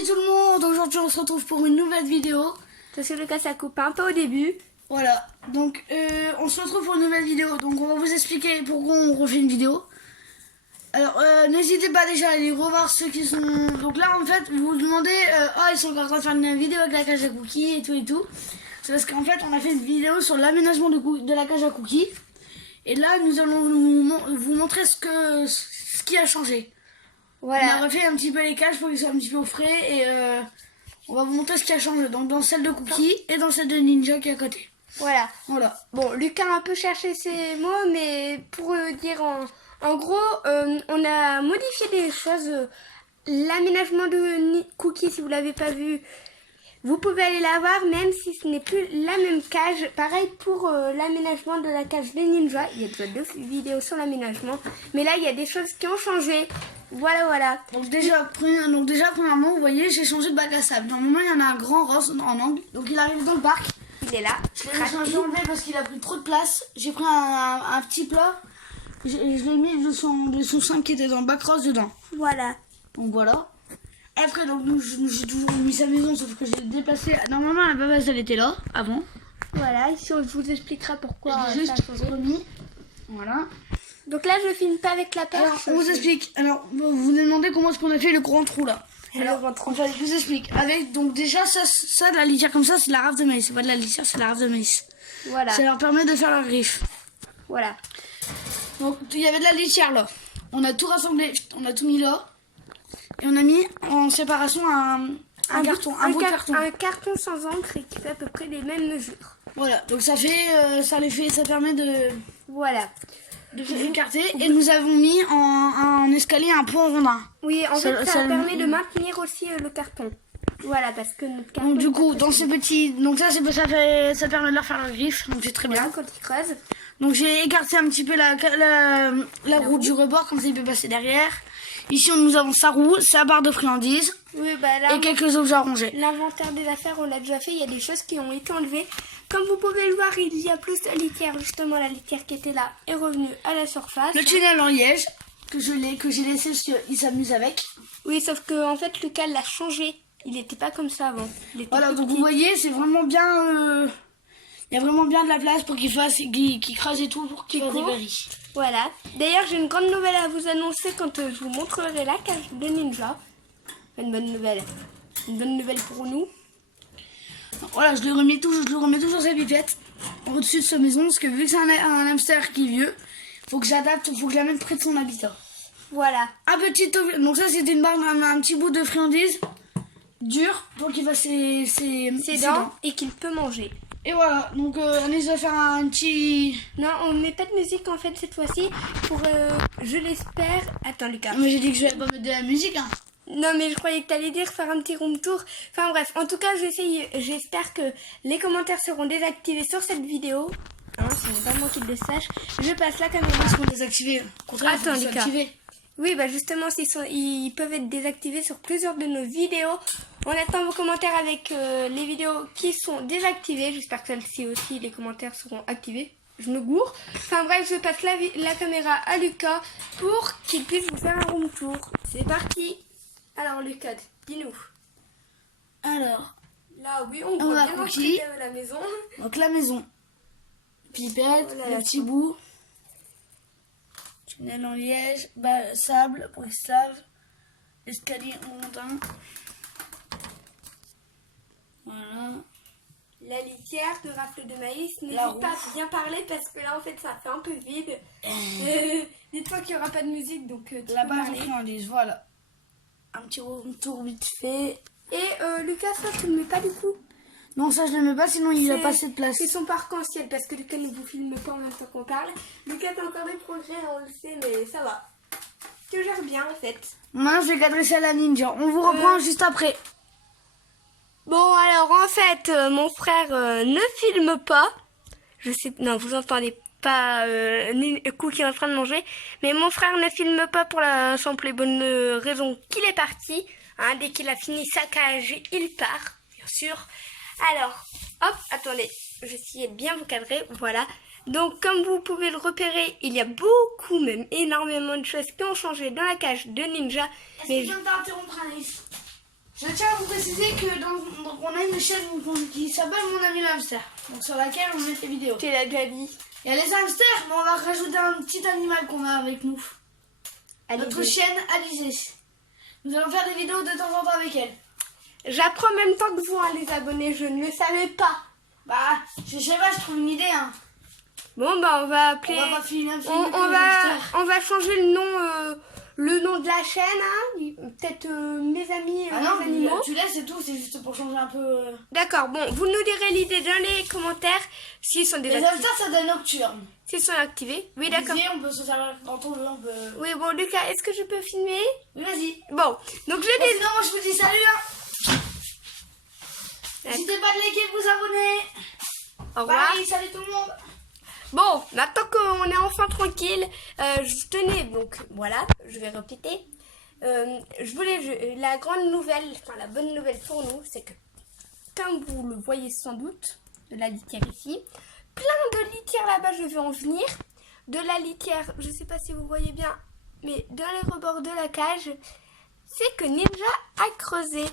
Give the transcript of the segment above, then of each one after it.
Salut tout le monde, aujourd'hui on se retrouve pour une nouvelle vidéo. Parce que le cas ça coupe un peu au début. Voilà, donc on se retrouve pour une nouvelle vidéo. Donc on va vous expliquer pourquoi on refait une vidéo. Alors n'hésitez pas déjà à aller revoir ceux qui sont... Donc là en fait vous vous demandez, ils sont encore en train de faire une vidéo avec la cage à cookies et tout. C'est parce qu'en fait on a fait une vidéo sur l'aménagement de la cage à cookies. Et là nous allons vous montrer ce qui a changé. Voilà. On a refait un petit peu les cages pour qu'ils soient un petit peu au frais et on va vous montrer ce qui a changé. Donc dans celle de Cookie et dans celle de Ninja qui est à côté. Voilà. Voilà. Bon, Lucas a un peu cherché ses mots, mais pour dire en gros, on a modifié des choses. L'aménagement de Cookie, si vous l'avez pas vu, vous pouvez aller la voir, même si ce n'est plus la même cage. Pareil pour l'aménagement de la cage de Ninja. Il y a déjà 2 vidéos sur l'aménagement. Mais là, il y a des choses qui ont changé. Voilà. Donc déjà, premièrement, vous voyez, j'ai changé de bac à sable. Normalement, il y en a un grand rose en angle. Donc il arrive dans le parc. Il est là. Je l'ai enlevé parce qu'il a pris trop de place. J'ai pris un petit plat. Je l'ai mis de son sein qui était dans le bac rose dedans. Voilà. Donc voilà. Après, donc j'ai toujours mis sa maison, sauf que j'ai déplacé. Normalement, la base elle était là avant. Voilà, ici on vous expliquera pourquoi. J'ai juste remis. Voilà. Donc là, je filme pas avec la perche. Alors, on vous explique. Alors, vous vous demandez comment est-ce qu'on a fait le grand trou là. Alors, le grand trou. enfin, je vous explique. Avec, donc déjà, ça de la litière comme ça, c'est de la rafle de maïs. C'est pas de la litière, c'est de la rafle de maïs. Voilà. Ça leur permet de faire leur griffe. Voilà. Donc, il y avait de la litière là. On a tout rassemblé, on a tout mis là. Et on a mis en séparation un carton, un bout de carton. Un carton sans encre et qui fait à peu près les mêmes mesures. Voilà, donc ça fait, ça permet de Voilà. écarter. Et nous avons mis en escalier un pont rondin. Oui, en fait, ça permet de maintenir aussi le carton. Voilà, parce que notre carton... Donc du coup, dans ces petits... Donc ça permet de leur faire leur griffe, donc c'est très bien. Voilà, quand ils creusent. Donc j'ai écarté un petit peu la roue du rebord, comme ça il peut passer derrière. Ici nous avons sa roue, sa barre de friandises Oui, bah là, et quelques objets à ranger. l'inventaire des affaires, on l'a déjà fait. Il y a des choses qui ont été enlevées. Comme vous pouvez le voir, il y a plus de litière. Justement, la litière qui était là est revenue à la surface. Le tunnel en liège, que j'ai laissé parce qu'il s'amuse avec. Oui, sauf que en fait, Lucas l'a changé. Il n'était pas comme ça avant. Voilà, donc vous voyez, c'est vraiment bien... Il y a vraiment bien de la place pour qu'il creuse et tout, pour qu'il fasse des galeries. Voilà. D'ailleurs, j'ai une grande nouvelle à vous annoncer quand je vous montrerai la cage de Ninja. Une bonne nouvelle. Une bonne nouvelle pour nous. Voilà, je le remets toujours sa pipette au-dessus de sa maison, parce que vu que c'est un hamster qui est vieux, faut que j'adapte, faut que je l'amène près de son habitat. Voilà. Donc ça c'était une barre, un petit bout de friandise dur pour qu'il fasse ses dents et qu'il peut manger. Et voilà, donc on essaie de faire un petit... Non, on met pas de musique en fait cette fois-ci pour, je l'espère... Attends Lucas. Mais j'ai dit que je vais pas mettre de la musique, hein. Non mais je croyais que t'allais dire faire un petit room tour. Enfin bref, en tout cas j'espère que les commentaires seront désactivés sur cette vidéo. Hein, ce n'est pas moi qui le sache. Je passe la caméra. Ils seront désactivés. Attends Lucas. Oui, bah justement, ils peuvent être désactivés sur plusieurs de nos vidéos. On attend vos commentaires avec les vidéos qui sont désactivées. J'espère que celle-ci aussi, les commentaires seront activés. Je me gourre. Enfin bref, je passe la caméra à Lucas pour qu'il puisse vous faire un room tour. C'est parti. Alors Lucas, dis-nous. Alors, là oui, on voit bien l'entrée de la maison. Donc la maison. Pipette, voilà, le petit bout. Tunnel en liège, sable pour qu'ils se lavent, escalier en rondin. Voilà. La litière de rafle de maïs, n'hésite pas à bien parler parce que là en fait ça fait un peu vide. Dites-toi qu'il n'y aura pas de musique donc la barre de friandises, voilà. Un petit tour vite fait. Et Lucas, ça tu ne mets pas du coup? Non, ça je le mets pas, sinon il a pas assez de place. C'est son parc en ciel parce que Lucas ne vous filme pas en même temps qu'on parle. Lucas, t'as encore des progrès, on le sait, mais ça va. Tu gères bien en fait. Maintenant, je vais cadrer à la Ninja. On vous reprend juste après. Bon, alors en fait, mon frère ne filme pas. Je sais, non, vous entendez pas Cookie en train de manger. Mais mon frère ne filme pas pour la simple et bonne raison qu'il est parti. Hein, dès qu'il a fini sa cage, il part, bien sûr. Alors, hop, attendez, je vais essayer de bien vous cadrer, voilà. Donc, comme vous pouvez le repérer, il y a beaucoup, même énormément de choses qui ont changé dans la cage de Ninja. Est-ce que je viens de t'interrompre, Anaïs? Je tiens à vous préciser que donc on a une chaîne qui s'appelle Mon Ami le Hamster, donc sur laquelle on met des vidéos. Tu l'as déjà dit. Il y a les hamsters, mais on va rajouter un petit animal qu'on a avec nous. Notre Alizée. chienne Alizée. Nous allons faire des vidéos de temps en temps avec elle. J'apprends en même temps que vous, hein, les abonnés, je ne le savais pas. Bah, je sais pas, je trouve une idée, hein. Bon, bah, on va appeler... On va pas filmer un on, film on avec les va, hamsters. on va changer le nom de la chaîne, hein. Peut-être mes amis Ah mes non, animaux. tu laisses, c'est tout, c'est juste pour changer un peu. D'accord, bon, vous nous direz l'idée dans les commentaires s'ils sont Les déjà hamsters, ça donne nocturne. s'ils sont activés. Oui, d'accord. Alizée, on peut se servir quand on veut, on peut. Oui, bon, Lucas, est-ce que je peux filmer? Oui, vas-y. Bon, donc je Bon, dis... sinon, moi, je vous dis salut, hein. N'hésitez pas à liker, vous abonner. Au revoir. Bye, salut tout le monde. Bon, maintenant qu'on est enfin tranquille, je tenais, donc voilà, je vais répéter. La grande nouvelle, enfin la bonne nouvelle pour nous, c'est que, comme vous le voyez sans doute, de la litière ici, plein de litières là-bas, je vais en venir. De la litière, je sais pas si vous voyez bien, mais dans les rebords de la cage, c'est que Ninja a creusé.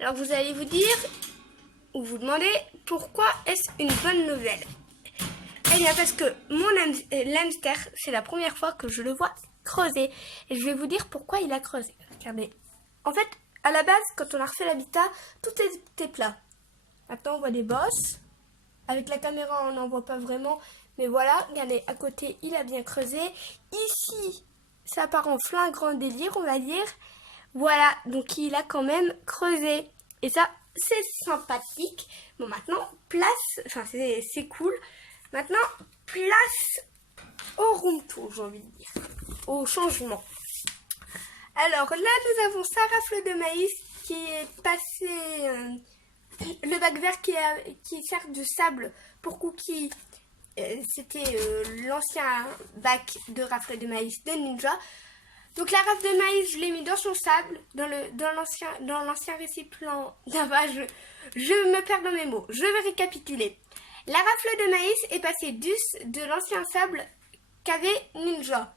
Alors vous allez vous dire, ou vous demander, pourquoi est-ce une bonne nouvelle? Eh bien parce que l'hamster, c'est la première fois que je le vois creuser. Et je vais vous dire pourquoi il a creusé. Regardez. En fait, à la base, quand on a refait l'habitat, tout était plat. Maintenant, on voit des bosses. Avec la caméra, on n'en voit pas vraiment. Mais voilà, regardez, à côté, il a bien creusé. Ici, ça part en flagrant délire, on va dire. Voilà, donc il a quand même creusé. Et ça, c'est sympathique. Bon, maintenant, place, enfin, c'est cool. Maintenant, place au room tour, j'ai envie de dire, au changement. Alors là, nous avons sa rafle de maïs qui est passé, le bac vert qui sert de sable pour Cookie. C'était l'ancien bac de rafle de maïs de Ninja. Donc la rafle de maïs, je l'ai mis dans son sable, dans l'ancien récipient. Non, bah, je me perds dans mes mots. Je vais récapituler. La rafle de maïs est passée de l'ancien sable qu'avait Ninja.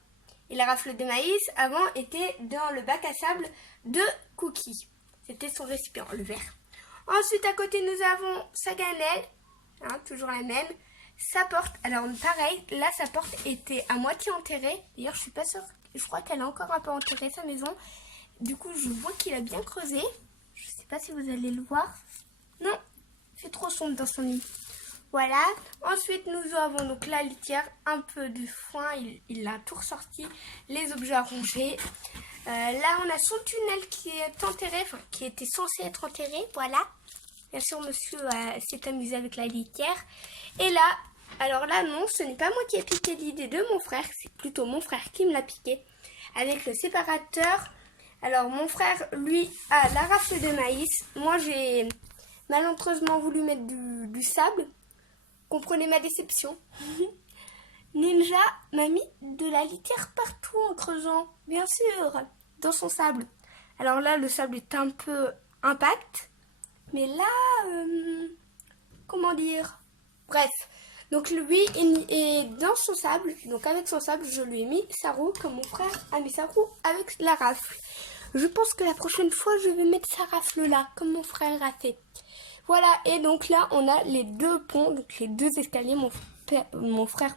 Et la rafle de maïs, avant, était dans le bac à sable de Cookie. C'était son récipient, le verre. Ensuite, à côté, nous avons sa gamelle, hein, toujours la même. Sa porte, alors pareil, là, sa porte était à moitié enterrée. D'ailleurs, je suis pas sûre, je crois qu'elle a encore un peu enterré sa maison. Du coup, je vois qu'il a bien creusé. Je sais pas si vous allez le voir. Non, c'est trop sombre dans son lit. Voilà, ensuite nous avons donc la litière, un peu de foin, il a tout ressorti, les objets à ronger. Là on a son tunnel qui est enterré, enfin qui était censé être enterré, voilà. Bien sûr monsieur s'est amusé avec la litière. Et là, alors là non, ce n'est pas moi qui ai piqué l'idée de mon frère, c'est plutôt mon frère qui me l'a piqué. Avec le séparateur, alors mon frère lui a la rafle de maïs, moi j'ai malencontreusement voulu mettre du sable. Comprenez ma déception. Ninja m'a mis de la litière partout en creusant, bien sûr, dans son sable. Alors là, le sable est un peu impact, mais là, comment dire? Bref, donc lui est dans son sable, donc avec son sable, je lui ai mis sa roue comme mon frère a mis sa roue avec la rafle. Je pense que la prochaine fois, je vais mettre sa rafle là, comme mon frère a fait. Voilà, et donc là, on a les deux ponts, donc les deux escaliers. Mon frère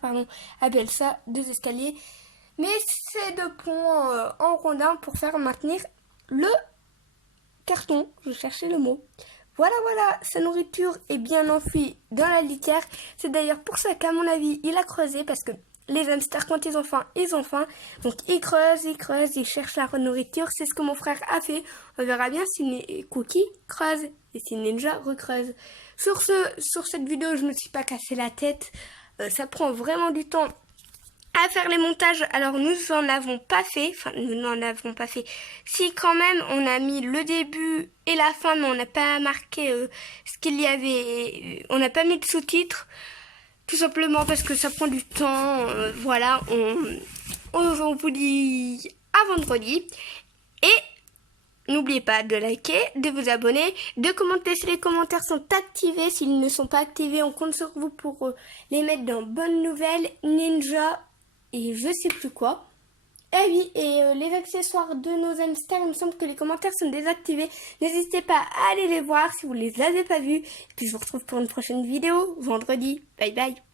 appelle ça deux escaliers. Mais c'est deux ponts en rondin pour faire maintenir le carton. Je cherchais le mot. Voilà, sa nourriture est bien enfouie dans la litière. C'est d'ailleurs pour ça qu'à mon avis, il a creusé parce que les hamsters, quand ils ont faim, ils ont faim. Donc ils creusent, ils cherchent la nourriture. C'est ce que mon frère a fait. On verra bien si Cookie creuse et si Ninja recreuse. Sur cette vidéo, je ne me suis pas cassé la tête. Ça prend vraiment du temps à faire les montages. Alors nous n'en avons pas fait. Enfin, nous n'en avons pas fait. Si quand même, on a mis le début et la fin, mais on n'a pas marqué ce qu'il y avait. On n'a pas mis de sous-titres. Tout simplement parce que ça prend du temps. Voilà, on vous dit à vendredi. Et n'oubliez pas de liker, de vous abonner, de commenter si les commentaires sont activés. S'ils ne sont pas activés, on compte sur vous pour les mettre dans Bonnes Nouvelles, Ninja et je sais plus quoi. Eh oui, et les accessoires de nos hamsters, il me semble que les commentaires sont désactivés. N'hésitez pas à aller les voir si vous les avez pas vus. Et puis je vous retrouve pour une prochaine vidéo, vendredi. Bye bye.